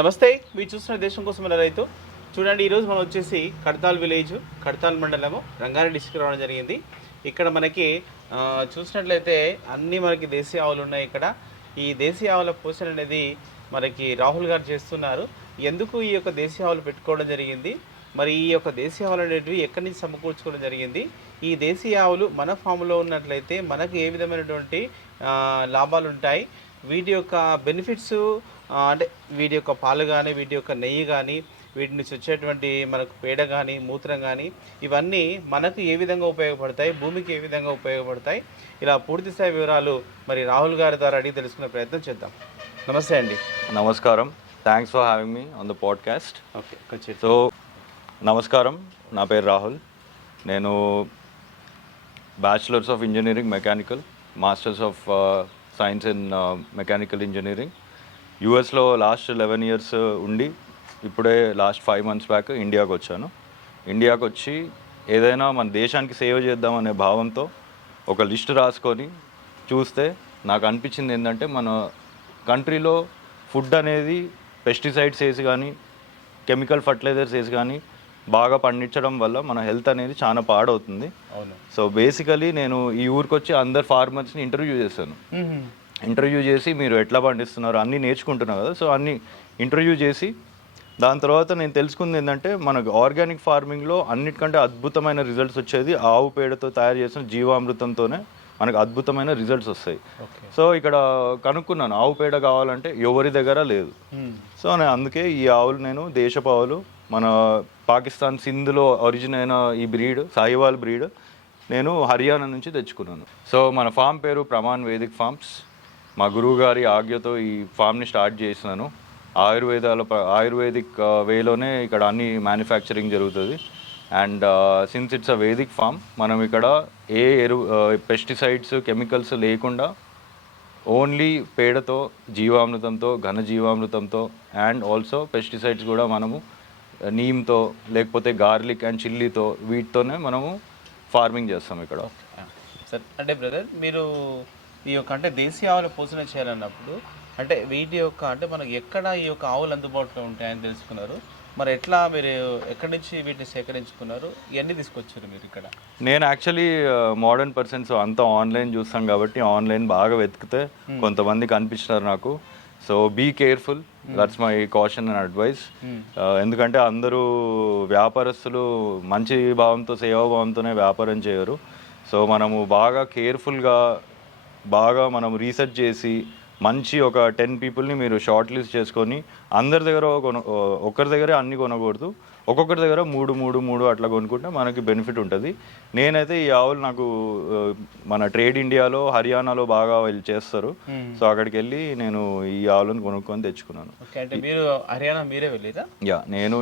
నమస్తే, మీరు చూస్తున్న దేశం కోసమైన రైతు. చూడండి, ఈరోజు మనం వచ్చేసి కడతాల్ విలేజ్, కడతాల్ మండలము, రంగారెడ్డి డిస్ట్రిక్ట్ రావడం జరిగింది. ఇక్కడ మనకి చూసినట్లయితే అన్నీ మనకి దేశీయ ఆవులు ఉన్నాయి. ఇక్కడ ఈ దేశీయ ఆవుల పోషణ అనేది మనకి రాహుల్ గారు చేస్తున్నారు. ఎందుకు ఈ యొక్క దేశీయ ఆవులు పెట్టుకోవడం జరిగింది, మరి ఈ యొక్క దేశీయ ఆవులు అనేటివి ఎక్కడి నుంచి సమకూర్చుకోవడం జరిగింది, ఈ దేశీయ ఆవులు మన ఫామ్లో ఉన్నట్లయితే మనకు ఏ విధమైనటువంటి లాభాలు ఉంటాయి, వీటి యొక్క బెనిఫిట్స్ అంటే వీటి యొక్క పాలు కానీ, వీటి యొక్క నెయ్యి కానీ, వీటి నుంచి వచ్చేటువంటి మనకు పేడ కానీ, మూత్రం కానీ, ఇవన్నీ మనకు ఏ విధంగా ఉపయోగపడతాయి, భూమికి ఏ విధంగా ఉపయోగపడతాయి, ఇలా పూర్తి స్థాయి వివరాలు మరి రాహుల్ గారి ద్వారా అడిగి తెలుసుకునే ప్రయత్నం చేద్దాం. నమస్తే అండి. నమస్కారం, thanks for having me on the podcast. Okay, so నమస్కారం, నా పేరు రాహుల్. నేను bachelors of engineering mechanical, masters of science in mechanical engineering యూఎస్లో లాస్ట్ 11 years ఉండి ఇప్పుడే లాస్ట్ 5 months బ్యాక్ ఇండియాకి వచ్చాను. ఇండియాకి వచ్చి ఏదైనా మన దేశానికి సేవ చేద్దామనే భావంతో ఒక లిస్ట్ రాసుకొని చూస్తే నాకు అనిపించింది ఏంటంటే, మన కంట్రీలో ఫుడ్ అనేది పెస్టిసైడ్స్ వేసి కానీ, కెమికల్ ఫర్టిలైజర్స్ వేసి కానీ బాగా పండించడం వల్ల మన హెల్త్ అనేది చాలా పాడవుతుంది. సో బేసికలీ నేను ఈ ఊరికి వచ్చి అందరు ఫార్మర్స్ని ఇంటర్వ్యూ చేశాను. ఇంటర్వ్యూ చేసి మీరు ఎట్లా పండిస్తున్నారు అన్నీ నేర్చుకుంటున్నారు కదా, సో అన్నీ ఇంటర్వ్యూ చేసి దాని తర్వాత నేను తెలుసుకుంది ఏంటంటే, మనకు ఆర్గానిక్ ఫార్మింగ్లో అన్నిటికంటే అద్భుతమైన రిజల్ట్స్ వచ్చేది ఆవు పేడతో తయారు చేసిన జీవామృతంతోనే మనకు అద్భుతమైన రిజల్ట్స్ వస్తాయి. సో ఇక్కడ కనుక్కున్నాను, ఆవు పేడ కావాలంటే ఎవరి దగ్గర లేదు. సో నేను అందుకే ఈ ఆవులు, నేను దేశపు ఆవులు, మన పాకిస్తాన్ సింధ్లో ఒరిజిన్ అయిన ఈ బ్రీడ్, సాహివాల్ బ్రీడ్, నేను హర్యానా నుంచి తెచ్చుకున్నాను. సో మన ఫామ్ పేరు ప్రమాణ్ వేదిక్ ఫార్మ్స్. మా గురువు గారి ఆజ్ఞతో ఈ ఫామ్ని స్టార్ట్ చేసినాను. ఆయుర్వేదిక్ వేలోనే ఇక్కడ అన్ని మ్యానుఫ్యాక్చరింగ్ జరుగుతుంది. And since it's a Vedic farm, మనం ఇక్కడ ఏ పెస్టిసైడ్స్, కెమికల్స్ లేకుండా ఓన్లీ పేడతో, జీవామృతంతో, ఘన జీవామృతంతో, అండ్ ఆల్సో పెస్టిసైడ్స్ కూడా మనము నీమ్తో, లేకపోతే గార్లిక్ అండ్ చిల్లీతో, వీటితోనే మనము ఫార్మింగ్ చేస్తాం ఇక్కడ. సార్, అంటే బ్రదర్, మీరు ఈ యొక్క అంటే దేశీయ ఆవుల పోషణ చేయాలన్నప్పుడు అంటే వీటి యొక్క అంటే మనకు ఎక్కడ ఈ యొక్క ఆవులు అందుబాటులో ఉంటాయని తెలుసుకున్నారు, మరి ఎట్లా మీరు ఎక్కడి నుంచి వీటిని సేకరించుకున్నారు, ఇవన్నీ తీసుకొచ్చారు మీరు ఇక్కడ? నేను యాక్చువల్లీ మోడర్న్ పర్సన్, సో అంతా ఆన్లైన్ చూస్తాం కాబట్టి ఆన్లైన్ బాగా వెతికితే కొంతమంది కనిపించినారు నాకు. So be careful, that's my caution and advice. ఎందుకంటే అందరూ వ్యాపారస్తులు మంచి భావంతో, సేవాభావంతోనే వ్యాపారం చేయరు. సో మనము బాగా కేర్ఫుల్గా, బాగా మనం రీసెర్చ్ చేసి మంచి ఒక 10 peopleని మీరు షార్ట్ లిస్ట్ చేసుకొని, అందరి దగ్గర ఒకరి దగ్గరే అన్ని కొనకూడదు, ఒక్కొక్కరి దగ్గర మూడు అట్లా కొనుక్కుంటే మనకి బెనిఫిట్ ఉంటుంది. నేనైతే ఈ ఆవులు నాకు మన ట్రేడ్ ఇండియాలో, హర్యానాలో బాగా వీళ్ళు చేస్తారు. సో అక్కడికి వెళ్ళి నేను ఈ ఆవులను కొనుక్కొని తెచ్చుకున్నాను. అంటే మీరు హర్యానా మీరే వెళ్ళిరా? యా, నేను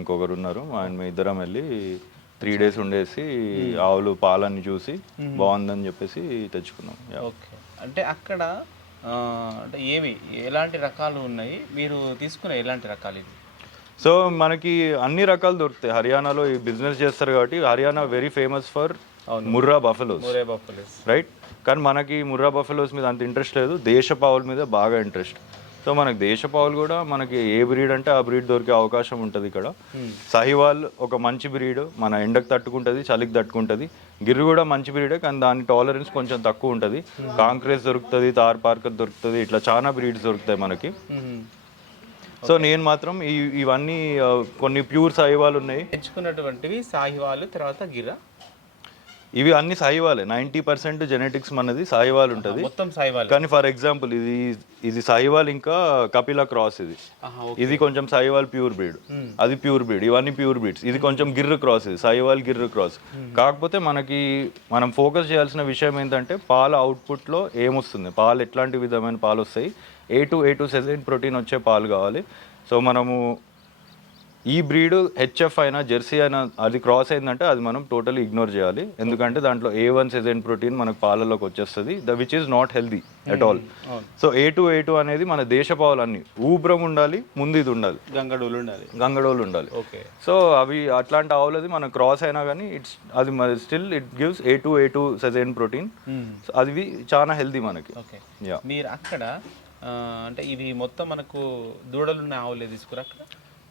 ఇంకొకరు ఉన్నారు, మేము ఇద్దరం వెళ్ళి 3 days ఉండేసి ఆవులు పాలన్నీ చూసి బాగుందని చెప్పేసి తెచ్చుకున్నాం. ఓకే, అంటే అక్కడ అంటే ఎలాంటి రకాలు ఉన్నాయి, మీరు తీసుకునే ఎలాంటి రకాలు ఇది? సో మనకి అన్ని రకాలు దొరుకుతాయి. హర్యానాలో ఈ బిజినెస్ చేస్తారు కాబట్టి Haryana very famous for Murrah buffaloes, right? కానీ మనకి ముర్రా బఫెలోస్ మీద అంత ఇంట్రెస్ట్ లేదు, దేశపు ఆవుల మీద బాగా ఇంట్రెస్ట్. సో మనకి దేశపు ఆవులు కూడా మనకి ఏ బ్రీడ్ అంటే ఆ బ్రీడ్ దొరికే అవకాశం ఉంటుంది ఇక్కడ. సాహివాల్ ఒక మంచి బ్రీడ్, మన ఎండకు తట్టుకుంటుంది, చలికి తట్టుకుంటుంది. గిర్రు కూడా మంచి బ్రీడే, కానీ దాని టాలరెన్స్ కొంచెం తక్కువ ఉంటుంది. కాంక్రేజ్ దొరుకుతుంది, తార్ పార్కర్ దొరుకుతుంది, ఇట్లా చాలా బ్రీడ్స్ దొరుకుతాయి మనకి. సో నేను మాత్రం ఇవన్నీ కొన్ని ప్యూర్ సాహివాల్ ఉన్నాయి తెచ్చుకున్నటువంటివి. సాహివాల్ తర్వాత గిర్రా, ఇవి అన్ని సాహివాలే. 90% జెనెటిక్స్ మనది సాహివాల్ ఉంటుంది మొత్తం సాహివాల్. కానీ ఫర్ ఎగ్జాంపుల్ ఇది సాహివాల్ ఇంకా కపిలా క్రాస్, ఇది కొంచెం సాహివాల్ ప్యూర్ బ్రీడ్, అది ప్యూర్ బ్రీడ్, ఇవన్నీ ప్యూర్ బ్రీడ్స్. ఇది కొంచెం గిర్రు క్రాస్, ఇది సాహివాల్ గిర్రు క్రాస్. కాకపోతే మనం ఫోకస్ చేయాల్సిన విషయం ఏంటంటే, పాల అవుట్పుట్లో ఏమొస్తుంది, పాలు ఎట్లాంటి విధమైన పాలు వస్తాయి, A2 సెజైన్ ప్రోటీన్ వచ్చే పాలు కావాలి. సో మనము ఈ బ్రీడ్ హెచ్ఎఫ్ అయినా, జెర్సీ అయినా, అది క్రాస్ అయిందంటే అది మనం టోటలీ ఇగ్నోర్ చేయాలి. ఎందుకంటే దాంట్లో A1 సెజైన్ ప్రోటీన్ మనకు పాలలోకి వచ్చేస్తుంది, which is not healthy at all. So A2 అనేది మన దేశపావులన్నీ ఊబ్రం ఉండాలి, ముందు ఇది ఉండాలి, గంగడోలు ఉండాలి. సో అవి అట్లాంటి ఆవులది మన క్రాస్ అయినా కానీ అది still it gives A2 casein protein. అది చాలా హెల్దీ మనకి. మీరు అక్కడ అంటే ఇవి మొత్తం మనకు దూడలున్న ఆవులే తీసుకురా అక్కడ?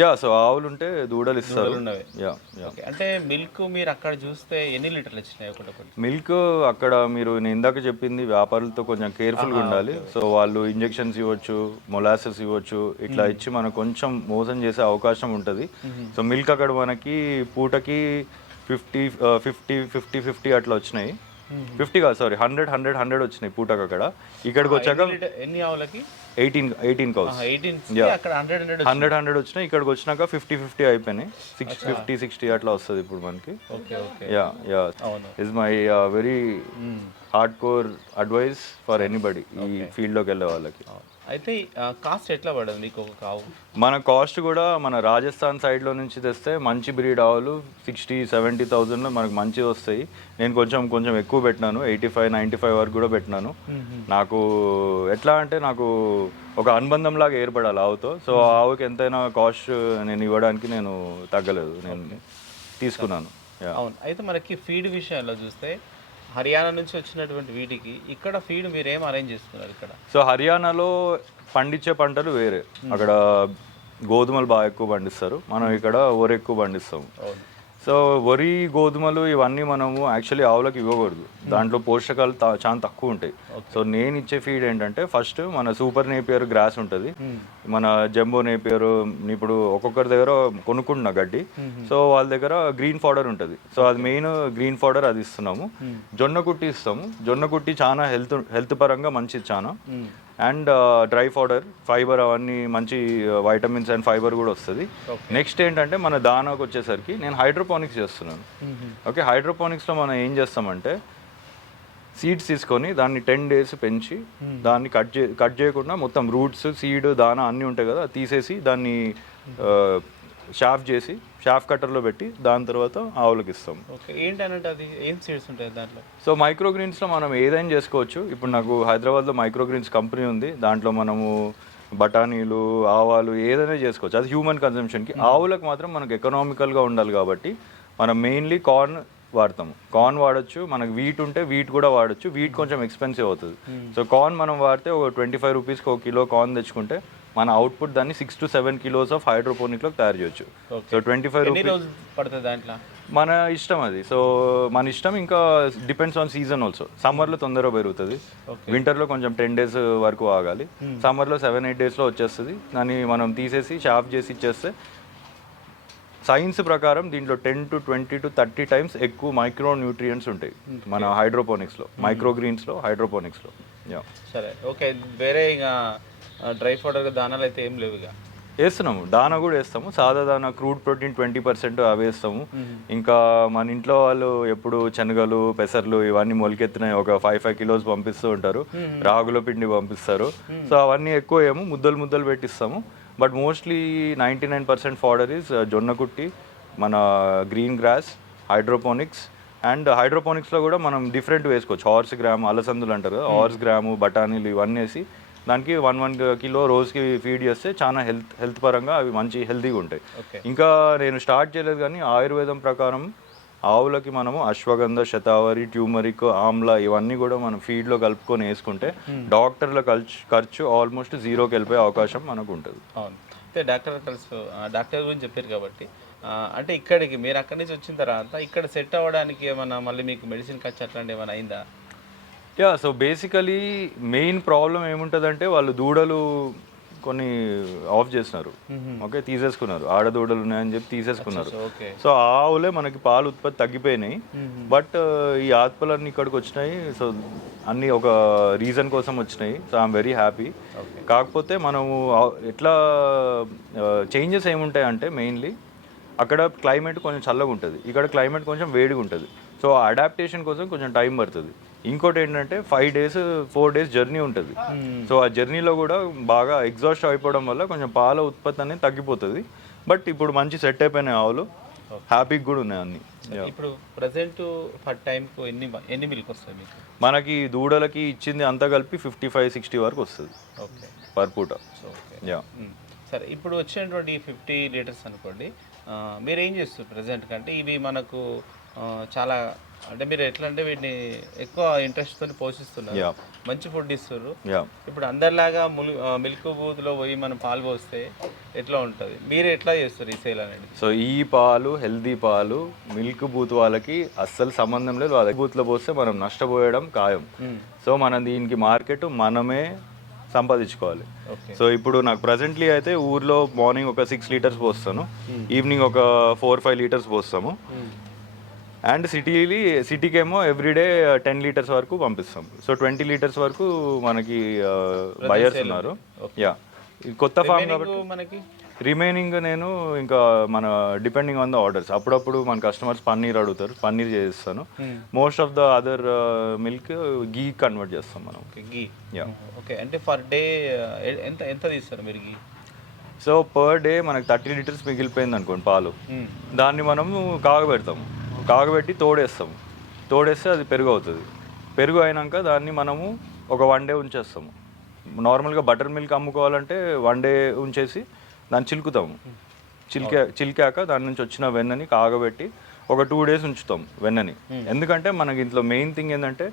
యా, సో ఆవులు ఉంటే దూడలు ఇస్తారు. ఉన్నవి. Yeah yeah. ఓకే, అంటే మిల్క్ మీరు అక్కడ చూస్తే ఎన్ని లీటర్లు వచ్చినాయి ఒకటి? మిల్క్ అక్కడ మీరు నేను ఇందాక చెప్పింది వ్యాపారులతో కొంచెం కేర్ఫుల్గా ఉండాలి. సో వాళ్ళు ఇంజెక్షన్స్ ఇవ్వచ్చు, మొలాసెస్ ఇవ్వచ్చు, ఇట్లా ఇచ్చి మనకు కొంచెం మోసం చేసే అవకాశం ఉంటుంది. సో మిల్క్ అక్కడ మనకి పూటకి 50 అట్లా వచ్చినాయి. 50 కాదు, సారీ, 100 వచ్చినాయి పూటకు అక్కడ. ఇక్కడికి వచ్చాక ఎన్ని ఆవులకి? 18 కౌస్. 18 అక్కడ 100 వచ్చినాయి. ఇక్కడికి వచ్చినాక 50 అయిపోయినాయి. 60 అట్లా వస్తుంది ఇప్పుడు మనకి. Okay okay. యా యా, అవును. Is my very hard core advice for anybody ఈ ఫీల్డ్లోకి వెళ్ళే వాళ్ళకి. అయితే కాస్ట్ ఎట్లా పడదు మీకు ఒక ఆవు? మన కాస్ట్ కూడా మన రాజస్థాన్ సైడ్లో నుంచి తెస్తే మంచి బ్రీడ్ ఆవులు 60-70,000లో మనకు మంచివి వస్తాయి. నేను కొంచెం ఎక్కువ పెట్టినాను, 85-95 వరకు కూడా పెట్టినాను. నాకు ఎట్లా అంటే నాకు ఒక అనుబంధం లాగా ఏర్పడాలి ఆవుతో. సో ఆవుకి ఎంతైనా కాస్ట్ నేను ఇవ్వడానికి నేను తగ్గలేదు, నేను తీసుకున్నాను. అవును. అయితే మనకి ఫీడ్ విషయంలో చూస్తే హర్యానా నుంచి వచ్చినటువంటి వీటికి ఇక్కడ ఫీడ్ మీరు ఏం అరేంజ్ చేసుకున్నారు ఇక్కడ? సో హర్యానాలో పండించే పంటలు వేరే. అక్కడ గోధుమలు బాగా ఎక్కువ పండిస్తారు, మనం ఇక్కడ వరి ఎక్కువ పండిస్తాము. సో వరి, గోధుమలు ఇవన్నీ మనము యాక్చువల్లీ ఆవులకు ఇవ్వకూడదు, దాంట్లో పోషకాలు చాలా తక్కువ ఉంటాయి. సో నేను ఇచ్చే ఫీడ్ ఏంటంటే ఫస్ట్ మన సూపర్ నేపియర్ గ్రాస్ ఉంటుంది, మన జంబో నేపియర్. ఇప్పుడు ఒక్కొక్కరి దగ్గర కొనుక్కుంటున్నా గడ్డి, సో వాళ్ళ దగ్గర గ్రీన్ ఫౌడర్ ఉంటుంది. సో అది మెయిన్ గ్రీన్ ఫౌడర్, అది ఇస్తున్నాము. జొన్న కుట్టి ఇస్తాము. జొన్న కుట్టి చాలా హెల్త్ పరంగా మంచిది చాలా. అండ్ డ్రై పౌడర్, ఫైబర్, అవన్నీ మంచి వైటమిన్స్ అండ్ ఫైబర్ కూడా వస్తుంది. నెక్స్ట్ ఏంటంటే మన దానాకు వచ్చేసరికి నేను హైడ్రోపోనిక్స్ చేస్తున్నాను. ఓకే, హైడ్రోపోనిక్స్లో మనం ఏం చేస్తామంటే సీడ్స్ తీసుకొని దాన్ని 10 days పెంచి దాన్ని కట్ చేయకుండా మొత్తం రూట్స్, సీడ్, దానా అన్నీ ఉంటాయి కదా, తీసేసి దాన్ని షాఫ్ కట్టర్లో పెట్టి దాని తర్వాత ఆవులకు ఇస్తాం. ఓకే, ఏంటంటే అది ఏం సీడ్స్ ఉంటాయి దాంట్లో? సో మైక్రోగ్రీన్స్లో మనం ఏదైనా చేసుకోవచ్చు. ఇప్పుడు నాకు హైదరాబాద్లో మైక్రోగ్రీన్స్ కంపెనీ ఉంది, దాంట్లో మనము బఠానీలు, ఆవాలు ఏదైనా చేసుకోవచ్చు, అది హ్యూమన్ కన్జంప్షన్కి. ఆవులకు మాత్రం మనకు ఎకనామికల్గా ఉండాలి కాబట్టి మనం మెయిన్లీ కార్న్ వాడతాము. కార్న్ వాడచ్చు, మనకు వీట్ ఉంటే వీట్ కూడా వాడచ్చు. వీట్ కొంచెం ఎక్స్పెన్సివ్ అవుతుంది. సో కార్న్ మనం వాడితే ఒక 25 రూపీస్కి 1 కిలో కార్న్ తెచ్చుకుంటే మన అవుట్పుట్ దాన్ని 6 to 7 kilos ఆఫ్ హైడ్రోపోనిక్లో తయారు చేయొచ్చు. సో 25 రూపీస్ పడుతుంది దాంట్లో, మన ఇష్టం అది. సో మన ఇష్టం, ఇంకా డిపెండ్స్ ఆన్ సీజన్ ఆల్సో. సమ్మర్లో తొందరగా పెరుగుతుంది, వింటర్లో కొంచెం 10 days వరకు ఆగాలి. సమ్మర్లో 7-8 daysలో వచ్చేస్తుంది. దాన్ని మనం తీసేసి షాఫ్ చేసి ఇచ్చేస్తే సైన్స్ ప్రకారం దీంట్లో 10 to 20 to 30 times ఎక్కువ మైక్రో న్యూట్రియంట్స్ ఉంటాయి మన హైడ్రోపోనిక్స్లో, మైక్రోగ్రీన్స్లో, హైడ్రోపోనిక్స్లో. సరే, ఓకే. వేరే ఇక డ్రై పౌడర్ దానాలు అయితే ఏం లేవు? ఇక వేస్తున్నాము, దానా కూడా వేస్తాము. సాదా దానా, క్రూడ్ ప్రోటీన్ 20% అవి వేస్తాము. ఇంకా మన ఇంట్లో వాళ్ళు ఎప్పుడు శనగలు, పెసర్లు ఇవన్నీ మొలకెత్తినాయి ఒక 5 kilos పంపిస్తూ ఉంటారు, రాగుల పిండి పంపిస్తారు. సో అవన్నీ ఎక్కువ ఏమో ముద్దలు పెట్టిస్తాము. బట్ మోస్ట్లీ 99% ఫాడర్ ఈజ్ జొన్న కుట్టి, మన గ్రీన్ గ్రాస్, హైడ్రోపోనిక్స్. అండ్ హైడ్రోపోనిక్స్లో కూడా మనం డిఫరెంట్ వేసుకోవచ్చు. హార్స్ గ్రామ్, అలసందులు అంటారు కదా, హార్స్ గ్రాము, బఠానీలు ఇవన్నీ వేసి దానికి 1 kilo రోజుకి ఫీడ్ చేస్తే చాలా హెల్త్ పరంగా అవి మంచి హెల్తీగా ఉంటాయి. ఇంకా నేను స్టార్ట్ చేయలేదు కానీ ఆయుర్వేదం ప్రకారం ఆవులకి మనము అశ్వగంధ, శతావరి, ట్యూమరిక్, ఆమ్లా ఇవన్నీ కూడా మనం ఫీడ్లో కలుపుకొని వేసుకుంటే డాక్టర్ల ఖర్చు ఆల్మోస్ట్ 0కి వెళ్ళిపోయే అవకాశం మనకు ఉంటుంది. అవును. అయితే డాక్టర్ గురించి చెప్పారు కాబట్టి, అంటే ఇక్కడికి మీరు అక్కడి నుంచి వచ్చిన తర్వాత ఇక్కడ సెట్ అవ్వడానికి ఏమన్నా మళ్ళీ మీకు మెడిసిన్ ఖర్చు అట్లాంటి ఏమైనా అయిందా? Yeah, so basically main problem ఏముంటుందంటే వాళ్ళు దూడలు కొన్ని ఆఫ్ చేసినారు. ఓకే, తీసేసుకున్నారు, ఆడదూడలు ఉన్నాయని చెప్పి తీసేసుకున్నారు. సో ఆవులే మనకి పాలు ఉత్పత్తి తగ్గిపోయినాయి. బట్ ఈ ఆత్పలన్నీ ఇక్కడికి వచ్చినాయి. సో అన్నీ ఒక రీజన్ కోసం వచ్చినాయి. So I'm very happy. కాకపోతే మనము ఎట్లా చేంజెస్ ఏముంటాయి అంటే మెయిన్లీ అక్కడ క్లైమేట్ కొంచెం చల్లగా ఉంటుంది, ఇక్కడ క్లైమేట్ కొంచెం వేడిగా ఉంటుంది. సో అడాప్టేషన్ కోసం కొంచెం టైం పడుతుంది. ఇంకోటి ఏంటంటే 4 days జర్నీ ఉంటుంది. సో ఆ జర్నీలో కూడా బాగా ఎగ్జాస్ట్ అయిపోవడం వల్ల కొంచెం పాల ఉత్పత్తి అనేది తగ్గిపోతుంది. బట్ ఇప్పుడు మంచి సెట్ అయిపోయినాయి ఆవులు, హ్యాపీగా కూడా ఉన్నాయి అన్ని. ఇప్పుడు ప్రజెంట్ ఫర్ టైంకు ఎన్ని మిల్క్ వస్తుంది మీకు? మనకి దూడలకి ఇచ్చింది అంతా కలిపి 55-60 వరకు వస్తుంది పర్ పూట. యా, సరే. ఇప్పుడు వచ్చినటువంటి 50 liters అనుకోండి, మీరు ఏం చేస్తారు ప్రజెంట్ కంటే? ఇవి మనకు చాలా అంటే మీరు ఎట్లా అంటే వీటిని ఎక్కువ ఇంట్రెస్ట్ తోని పోషిస్తున్నారు, యా మంచి ఫుడ్ ఇస్తున్నారు. యా ఇప్పుడు అందరిలాగా మిల్క్ బూత్లో పోయి మనం పాలు పోస్తే ఎట్లా ఉంటుంది, మీరు ఎట్లా చేస్తారు ఈ సేల్ అనేది? సో ఈ పాలు హెల్దీ పాలు మిల్క్ బూత్ వాళ్ళకి అస్సలు సంబంధం లేదు. వాళ్ళ బూత్లో పోస్తే మనం నష్టపోయడం ఖాయం. సో మనం దీనికి మార్కెట్ మనమే సంపాదించుకోవాలి. ఓకే. సో ఇప్పుడు నాకు ప్రజెంట్లీ అయితే ఊర్లో మార్నింగ్ ఒక 6 లీటర్స్ పోస్తాను, ఈవినింగ్ ఒక 4-5 లీటర్స్ పోస్తాము. అండ్ సిటీకి ఏమో ఎవ్రీడే 10 లీటర్స్ వరకు పంపిస్తాం. సో 20 లీటర్స్ వరకు మనకి బయర్స్ ఉన్నారు. యా కొత్త ఫామ్ కాబట్టి మనకి రిమైనింగ్ నేను ఇంకా మన డిపెండింగ్ ఆన్ ద ఆర్డర్స్ అప్పుడప్పుడు మన కస్టమర్స్ పన్నీర్ అడుగుతారు, పన్నీర్ చేస్తాను. Most of the other milk ghee convert చేస్తాం మనం. గీ. Ya okay. అంటే పర్ డే ఎంత ఎంత తీస్తారు మీరు గీ? సో పర్ డే మనకి 30 లీటర్స్ మిగిలిపోయింది అనుకోండి పాలు, దాన్ని మనము కాగబెడతాము, కాగబెట్టి తోడేస్తే అది పెరుగు అవుతుంది. పెరుగు అయినాక దాన్ని మనము ఒక 1 డే ఉంచేస్తాము. నార్మల్గా బటర్ మిల్క్ అమ్ముకోవాలంటే 1 డే ఉంచేసి దాన్ని చిలుకుతాము. చిలికాక దాని నుంచి వచ్చిన వెన్నని కాగబెట్టి ఒక 2 డేస్ ఉంచుతాం వెన్నని. ఎందుకంటే మనకి ఇంట్లో మెయిన్ థింగ్ ఏంటంటే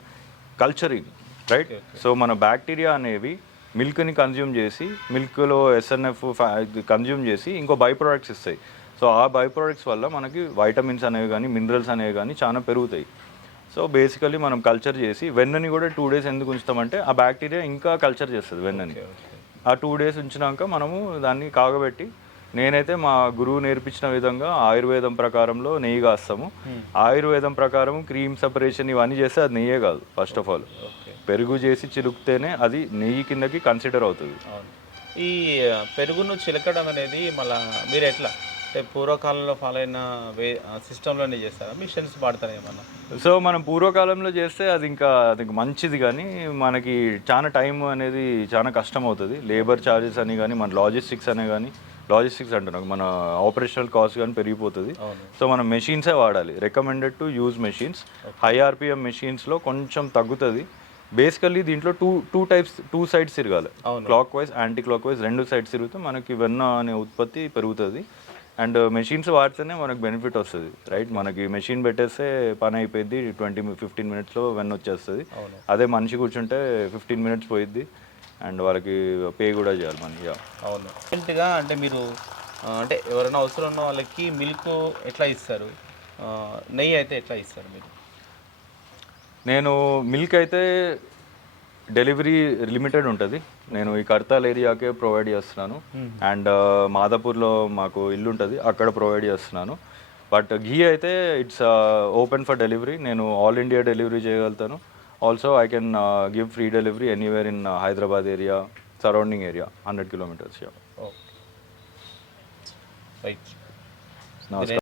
కల్చరింగ్, రైట్? సో మన బ్యాక్టీరియా అనేవి మిల్క్ని కన్జ్యూమ్ చేసి, మిల్క్లో ఎస్ఎన్ఎఫ్ కన్జ్యూమ్ చేసి ఇంకో బై ప్రోడక్ట్స్ ఇస్తాయి. సో ఆ బై ప్రోడక్ట్స్ వల్ల మనకి వైటమిన్స్ అనేవి కానీ మినరల్స్ అనేవి కానీ చాలా పెరుగుతాయి. సో బేసికలీ మనం కల్చర్ చేసి వెన్నని కూడా 2 డేస్ ఎందుకు ఉంచుతామంటే ఆ బ్యాక్టీరియా ఇంకా కల్చర్ చేస్తుంది వెన్నని. ఆ 2 డేస్ ఉంచినాక మనము దాన్ని కాగబెట్టి, నేనైతే మా గురువు నేర్పించిన విధంగా ఆయుర్వేదం ప్రకారంలో నెయ్యి కాస్తాము. ఆయుర్వేదం ప్రకారం క్రీమ్ సపరేషన్ ఇవన్నీ చేస్తే అది నెయ్యే కాదు. ఫస్ట్ ఆఫ్ ఆల్ పెరుగు చేసి చిలుకుతేనే అది నెయ్యి కిందకి కన్సిడర్ అవుతుంది. ఈ పెరుగును చిలకడం అనేది మళ్ళీ మీరు ఎట్లా అంటే పూర్వకాలంలో ఫాలో అయిన సిస్టంలోనే చేస్తారా, మిషన్స్ వాడతారా ఏమన్నా? సో మనం పూర్వకాలంలో చేస్తే అది ఇంకా మంచిది, కానీ మనకి చాలా టైం అనేది చాలా కష్టం అవుతుంది. లేబర్ ఛార్జెస్ అని కానీ మన లాజిస్టిక్స్ అంటున్నాం, మన ఆపరేషనల్ కాస్ట్ కానీ పెరిగిపోతుంది. సో మనం మెషిన్సే వాడాలి. Recommended to use machines. High RPM మెషిన్స్లో కొంచెం తగ్గుతుంది. బేసికల్లీ దీంట్లో టూ సైడ్స్ తిరగాలి, clockwise anti clockwise 2 sides తిరిగితే మనకి వెన్న అనే ఉత్పత్తి పెరుగుతుంది. అండ్ మెషిన్స్ వాడితేనే మనకు బెనిఫిట్ వస్తుంది, రైట్? మనకి మెషిన్ పెట్టేస్తే పని అయిపోయింది, 20-15 మినిట్స్లో వెన్న వచ్చేస్తుంది. అదే మనిషి కూర్చుంటే 15 మినిట్స్ పోయిద్ది, అండ్ వాళ్ళకి పే కూడా చేయాలి మనీ. అవును. రీసెంట్గా అంటే మీరు అంటే ఎవరైనా అవసరం ఉన్న వాళ్ళకి మిల్క్ ఎట్లా ఇస్తారు, నెయ్యి అయితే ఎట్లా ఇస్తారు మీరు? నేను మిల్క్ అయితే డెలివరీ లిమిటెడ్ ఉంటుంది. నేను ఈ కర్తాల్ ఏరియాకే ప్రొవైడ్ చేస్తున్నాను. అండ్ మాదాపూర్లో మాకు ఇల్లు ఉంటుంది, అక్కడ ప్రొవైడ్ చేస్తున్నాను. బట్ ఘీ అయితే ఇట్స్ ఓపెన్ ఫర్ డెలివరీ. నేను ఆల్ ఇండియా డెలివరీ చేయగలుగుతాను. Also I can give free delivery anywhere in Hyderabad area, surrounding area 100 kilometers. Right. నమస్కారం.